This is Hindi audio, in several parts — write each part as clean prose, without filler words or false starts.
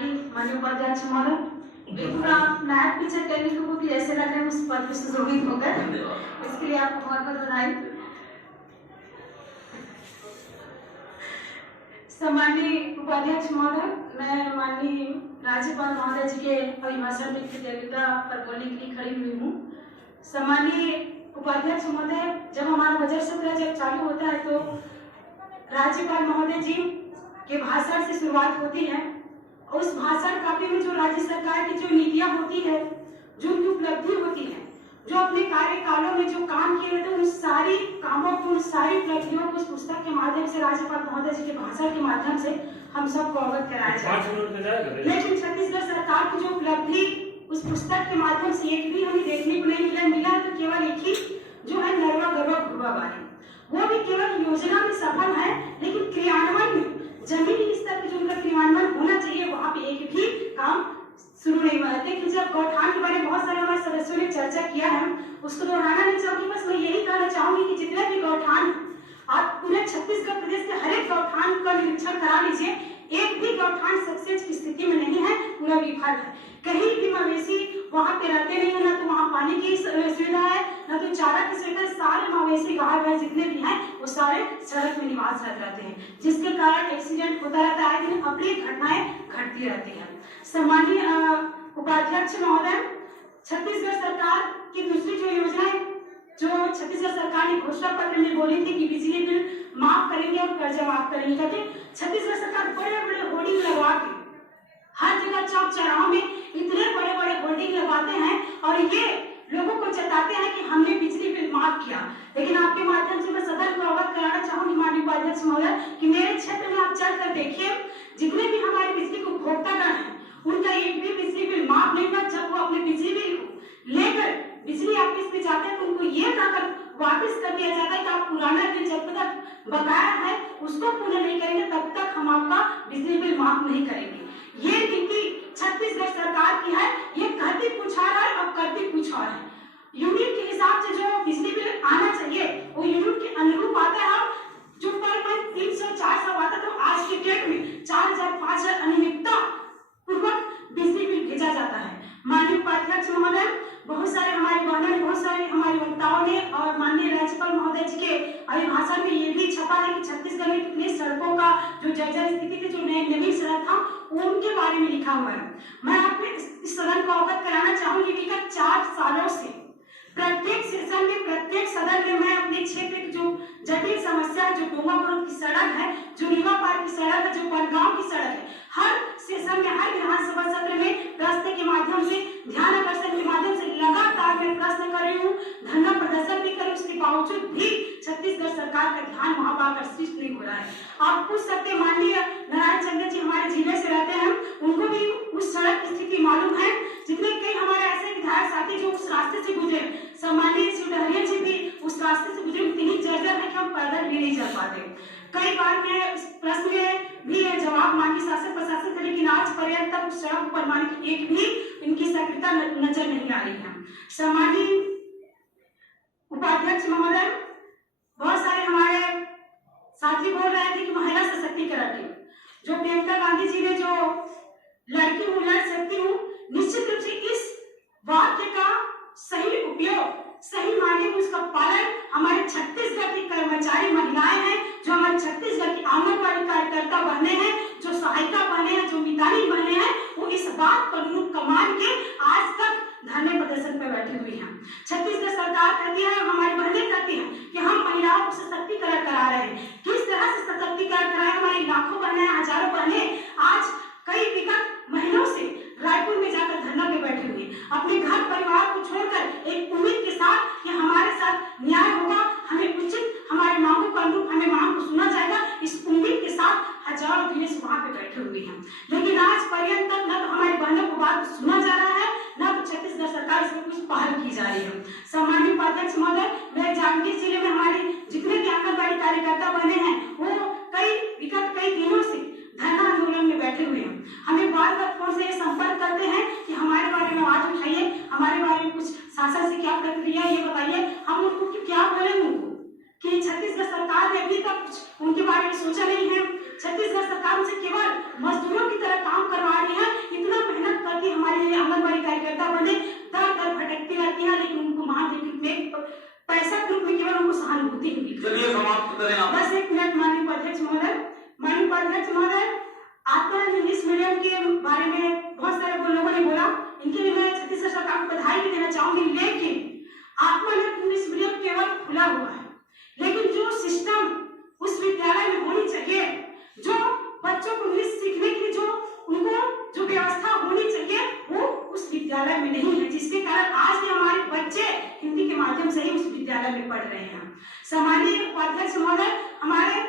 माननीय उपाध्यक्ष महोदय, बिल्कुल आप नायक पीछे टेनिंग को भी ऐसे लग रहे हैं उस पद पे सुशोभित होकर, इसके लिए आपको बहुत बहुत बधाई। सम्माननीय उपाध्यक्ष महोदय, मैं माननीय राज्यपाल महोदय जी के अभिभाषण में प्रतियोगिता पर बोलने के लिए खड़ी हुई हूँ। सम्माननीय उपाध्यक्ष महोदय, जब हमारा बजट सत्र जब चालू होता है तो राज्यपाल महोदय जी के भाषण से शुरुआत होती है। उस भाषण काव्य में जो राज्य सरकार की जो नीतियां होती है, जो उनकी उपलब्धि होती है, जो अपने कार्यकालों में जो काम किए रहते हैं, उन सारी कामों को, उन सारी उपलब्धियों को उस पुस्तक के माध्यम से राज्यपाल महोदय जी के भाषण के माध्यम से हम सबको अवगत कराया जाए। लेकिन छत्तीसगढ़ सरकार की जो उपलब्धि उस पुस्तक के माध्यम से एक भी हमें देखने को नहीं मिला तो केवल एक ही जो है नरवा गरवा घुरवा वाली, वो भी केवल योजना में सफल है, लेकिन क्रियान्वयन में जमीनी स्तर पर जो उनका क्रियान्वयन होना चाहिए वहाँ पे एक भी काम शुरू नहीं हुआ है। लेकिन जब गौठान के बारे में बहुत सारे हमारे सदस्यों ने चर्चा किया है, उसको दोहराना नहीं चाहूंगी, बस मैं यही कहना चाहूंगी कि जितने भी गौठान आप पूरे छत्तीसगढ़ प्रदेश के हर एक गौठान का निरीक्षण करा लीजिए, एक भी गौठान सक्सेस की स्थिति में नहीं है, पूरा विफल है। कहीं भी मवेशी वहाँ पे रहते नहीं है, ना तो वहाँ पानी की सुविधा है, ना तो चारा की सुविधा। सारे मवेशी गाय भैंस जितने भी हैं वो सारे सड़क में निवासरत रहते हैं, जिसके कारण एक्सीडेंट होता रहता है, लेकिन अप्रिय घटनाएं घटती रहती हैं। सम्माननीय उपाध्यक्ष महोदय, छत्तीसगढ़ सरकार की दूसरी जो योजना है, जो छत्तीसगढ़ सरकार ने घोषणा पत्र में बोली थी कि बिजली बिल माफ करेंगे और कर्जा माफ करेंगे, क्योंकि छत्तीसगढ़ सरकार बड़े बड़े होर्डिंग लगवा के हर जगह चौक चौराहों में इतने बड़े बड़े होर्डिंग लगाते हैं और ये लोगों को जताते हैं कि हमने बिजली बिल माफ किया। लेकिन आपके माध्यम से मैं सदन को अवगत कराना चाहूंगी माननीय उपाध्यक्ष महोदय कि मेरे क्षेत्र में आप चलकर देखिए, जितने भी हमारे बिजली को उपभोक्तागण हैं उनका एक भी बिजली बिल माफ नहीं हुआ। जब वो अपने बिजली बिल को लेकर बिजली ऑफिस में जाते हैं तो उनको ये कहकर वापस कर दिया जाता है कि आप पुराना बिल जब तक बकाया है उसको पूरा नहीं करेंगे तब तक हम आपका बिजली बिल माफ नहीं करेंगे। ये नीति छत्तीसगढ़ सरकार की है, ये कहती कुछ और है और करती कुछ और है। यूनिट के हिसाब से जो बिजली बिल आना चाहिए वो यूनिट के अनुरूप आता है। जो पर मंथ 300-400 आता तो आज के डेट में 4000-5000 अनियमितता पूर्वक बिजली बिल भेजा जाता है। माननीय उपाध्यक्ष महोदय, बहुत सारे हमारे बहनों ने, बहुत सारे हमारे वक्ताओं ने और माननीय राज्यपाल महोदय जी के अभिभाषण में ये भी छपा है कि छत्तीसगढ़ में कितनी सड़कों का जो जर्जर स्थिति थी, जो नई सड़क था उनके बारे में लिखा हुआ है। मैं आपको इस सदन को अवगत कराना चाहूंगी कि 4 सालों से प्रत्येक सेशन में, प्रत्येक सदन में मैं अपने क्षेत्र की जो जटिल समस्या, जो डोंगापुर की सड़क है, जो रीवा पार की सड़क है, जो बनगांव की सड़क है, हर सेशन में, हर विधानसभा सत्र में प्रश्न के माध्यम से, ध्यान आकर्षण के माध्यम से लगातार मैं प्रश्न कर रही हूँ, धरना प्रदर्शन भी करी, उसके बावजूद भी छत्तीसगढ़ सरकार का ध्यान वहां पर आकर्षित नहीं हो रहा है। आप पूछ सकते हैं, माननीय नारायण चंद्र जी हमारे जिले से रहते हैं, उनको भी उस सड़क की स्थिति मालूम है। जितने कई हमारे ऐसे विधायक साथी जो उस रास्ते से गुजरे, सम्मानीय श्री डहरिया जी भी उस रास्ते से गुजरे, इतनी जर्जर है कि हम पैदल भी नहीं चल पाते। कई बार मैं इस प्रश्न में भी जवाब मांगी शासन प्रशासन से, लेकिन आज पर्यंत तक उस सड़क पर मानी एक भी इनकी सक्रियता नजर नहीं आ रही है। सम्मानीय उपाध्यक्ष महोदय, बहुत सारे हमारे साथी बोल रहे थे कि महिला सशक्तिकरण की जो प्रियंका गांधी जी ने जो लड़की हूँ लड़ सकती हूँ, निश्चित रूप से इस वाक्य का सही उपयोग, सही मायने में उसका पालन हमारे छत्तीसगढ़ की कर्मचारी महिलाएं हैं, जो हमारे छत्तीसगढ़ की आंगनबाड़ी कार्यकर्ता बहने हैं, जो सहायिका बहने हैं, जो मितानी बहने हैं, वो इस बात पर कमान के आज तक धरने प्रदर्शन पर बैठी हुई हैं। छत्तीसगढ़ सरकार कहती है, हमारी बहनें कहती हैं कि हम महिलाओं को सशक्तिकरण करा रहे हैं। किस तरह से सशक्तिकरण कराए? हमारी लाखों बहनें, हजारों बहनें आज कई विगत महीनों से रायपुर में जाकर धरना पे बैठे हुए, अपने घर परिवार को छोड़कर एक उम्मीद के साथ कि हमारे साथ न्याय होगा, हमें उचित हमारे मांगों का अनुरूप हमें मांग को सुना जाएगा, इस उम्मीद के साथ हजारों दिनेश वहां पे बैठे हुए हैं। लेकिन आज पर्यंत तक न तो हमारी बहनों को बात सुना जा रहा है, न तो छत्तीसगढ़ सरकार इसमें कुछ पहल की जा रही है। सम्माननीय उपाध्यक्ष महोदय, मैं जांजगीर जिले में हमारी जितने भी आंगनबाड़ी कार्यकर्ता बने हैं वो कई दिनों से धरना आंदोलन में बैठे हुए हैं। हमें बार बार फोन से संपर्क करते हैं कि हमारे बारे में आवाज उठाइए, हमारे बारे में कुछ शासन से क्या प्रक्रिया ये बताइए। हम उनको क्या बोले उनको कि छत्तीसगढ़ सरकार ने अभी तक कुछ उनके बारे में सोचा नहीं है। छत्तीसगढ़ सरकार उनसे केवल मजदूरों की तरह काम करवा रही है करें आप। बस एक मिनट माननीय उपाध्यक्ष महोदय। माननीय उपाध्यक्ष महोदय, आपका इंग्लिश मीडियम के बारे में बहुत सारे लोगों ने बोला, इनके लिए मैं छत्तीसगढ़ सरकार को बधाई भी देना चाहूंगी। लेकिन आत्मनिर्भर इंग्लिश मीडियम केवल खुला हुआ है, लेकिन जो सिस्टम उस विद्यालय में होनी चाहिए, जो बच्चों को इंग्लिश सीखने की जो उनको जो व्यवस्था होनी चाहिए, वो उस विद्यालय में नहीं है, जिसके कारण आज भी हमारे बच्चे हिंदी के माध्यम से ही उस विद्यालय में पढ़ रहे हैं। सम्मानीय उपाध्यक्ष महोदय, हमारे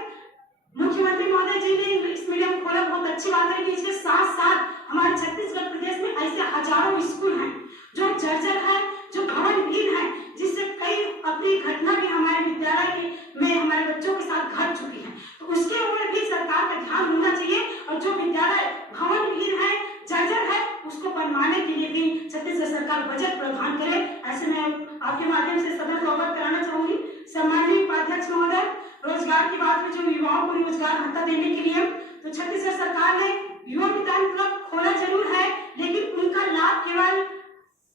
मुख्यमंत्री महोदय जी ने इंग्लिश मीडियम खोला, बहुत अच्छी बात है कि इसके साथ साथ हमारे छत्तीसगढ़ प्रदेश में ऐसे हजारों स्कूल हैं जो जर्जर है, जो भवनहीन है, जिससे कई अपनी घटना भी हमारे विद्यालय में हमारे बच्चों के साथ घट चुकी है। तो उसके ऊपर भी सरकार का ध्यान होना चाहिए, और जो विद्यालय भवनहीन है, जर्जर है, उसको बनवाने के लिए भी छत्तीसगढ़ सरकार बजट प्रावधान करे। ऐसे में आपके माध्यम से सदन को अवगत कराना चाहूंगी। सम्मानीय उपाध्यक्ष महोदय, रोजगार की बात में जो युवाओं को रोजगार भत्ता देने के लिए तो छत्तीसगढ़ सरकार ने युवा मितान क्लब खोला जरूर है, लेकिन उनका लाभ केवल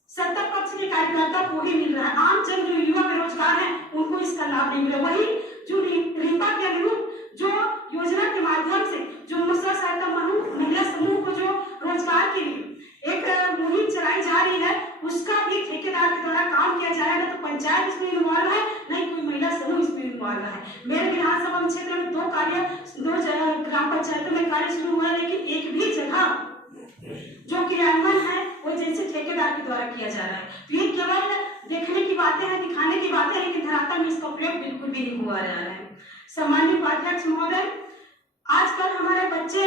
सत्ता पक्ष के कार्यकर्ता को ही मिल रहा है। आम जन जो युवा बेरोजगार है उनको इसका लाभ नहीं मिल रहा। वही जो रिपा के अनुरूप जो योजना के माध्यम से जो स्व सहायता महिला समूह को जो रोजगार के लिए एक मुहिम चलाई जा रही है, उसका भी ठेकेदार के द्वारा काम किया जाएगा। तो पंचायत इसमें इन्वॉल्व है, नहीं कोई महिला समूह इसमें इन्वॉल्व है। मेरे विधानसभा क्षेत्र में दो ग्राम पंचायतों में कार्य शुरू हुआ है, लेकिन एक भी जगह जो क्रियान्वयन है वो जैसे ठेकेदार के द्वारा किया जा रहा है। तो ये केवल देखने की बातें हैं, दिखाने की बातें हैं, लेकिन धरातल में इसका प्रयोग बिल्कुल भी नहीं हुआ जा रहा है। सम्मानीय उपाध्यक्ष महोदय, आजकल हमारे बच्चे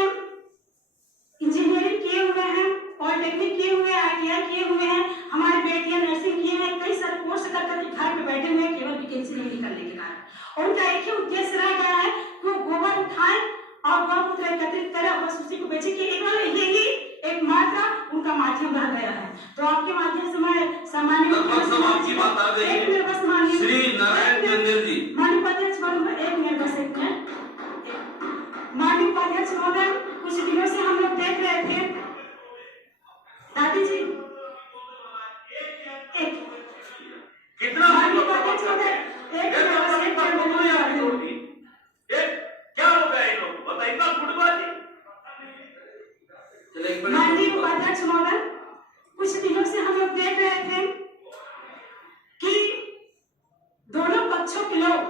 इंजीनियरिंग किए हुए हैं, पॉलिटेक्निक किए हुए हैं, ITI किए हुए हैं, हमारी बेटियां नर्सिंग किए हैं, कई सारे कोर्स करके घर पे बैठे हुए हैं, केवल वैकेंसी नहीं निकलने के कारण। और उनका एक ही उद्देश्य रह गया है कि वो गोबर उठाएं और गौमूत्र एकत्रित करें और बस उसी को बेचे, कि यही एक मात्र उनका माध्यम रह गया है। तो आपके माध्यम से मैं सामान्य आपकी बात आ गई है। श्री नारायण मंदिर जी, माननीय उपाध्यक्ष महोदय, एक मिनट बस एक मिनट। माननीय उपाध्यक्ष महोदय, कुछ दिनों से हम लोग देख रहे थे दादी जी कितना माननीय उपाध्यक्ष महोदय, क्या हो गया इन लोग बताइए, इतना फुटबाजी। माननीय उपाध्यक्ष महोदय, कुछ दिनों से हम लोग देख रहे थे कि दोनों पक्षों के लोग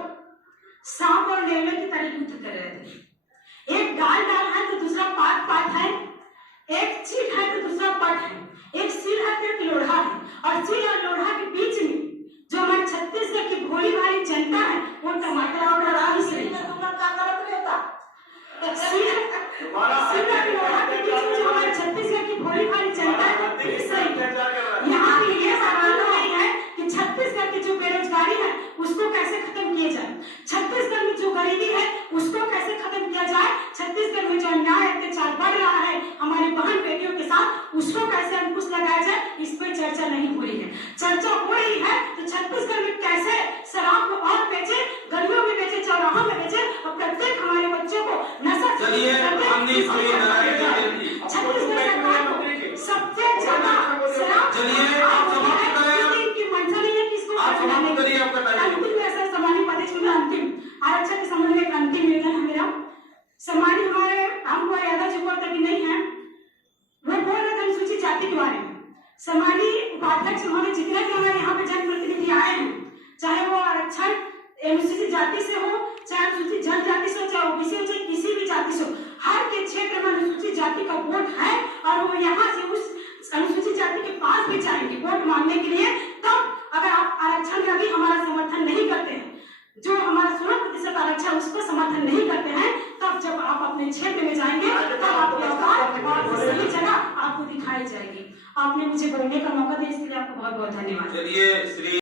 सांप और नेवले की तरह युद्ध कर रहे थे। एक डाल है तो दूसरा पात है, एक चीट है तो दूसरा पट है, एक सिर है तो एक लोढ़ा है, और सिर और लोढ़ा के बीच में जो हमारे छत्तीसगढ़ की भोली भाली जनता है वो टमाटर और हरा ही सही है। छत्तीसगढ़ की भोली भाली जनता है सही। यहाँ पे ये सवाल नहीं है कि छत्तीसगढ़ की जो बेरोजगारी है उसको कैसे खत्म किया जाए, छत्तीसगढ़ में जो गरीबी है उसको कैसे खत्म किया जाए, छत्तीसगढ़ में जो अन्याय अत्याचार बढ़ रहा है हमारी बहन बेटियों के साथ उसको कैसे अंकुश लगाया जाए, इस पर चर्चा नहीं हो रही है। चर्चा हो रही है तो छत्तीसगढ़ में कैसे शराब को और बेचे, गलियों में बेचे, चौराहों में बेचे, और प्रत्येक हमारे बच्चों को नशा छत्तीसगढ़ सरकार को सबसे ज्यादा शराब की मंशा नहीं है कि इसको अंतिम ऐसा सामान्य प्रदेश में अंतिम आरक्षण के संबंध में एक अंतिम निवेदन है मेरा। सामान्य हमारे हमको यादव जी को तक नहीं है, वो बोल रहे थे अनुसूचित जाति के बारे में। सामान्य उपाध्यक्ष महोदय जितने भी हमारे यहाँ पे जनप्रतिनिधि आए हैं, चाहे वो आरक्षण अनुसूचित जाति से हो, चाहे अनुसूचित जनजाति से हो, चाहे ओबीसी हो, चाहे किसी भी जाति से हो, हर के क्षेत्र में अनुसूचित जाति का वोट है, और वो यहाँ से उस अनुसूचित जाति के पास भी जाएंगे वोट मांगने के लिए। तब अगर आप आरक्षण का भी हमारा समर्थन नहीं करते हैं, जो हमारा 16% आरक्षण उसको समर्थन नहीं करते हैं, तब जब आप अपने क्षेत्र में जाएंगे तब आपकी औकात और सही जगह आपको दिखाई जाएगी। आपने मुझे बोलने का मौका दिया, इसके लिए आपको बहुत बहुत धन्यवाद। चलिए श्री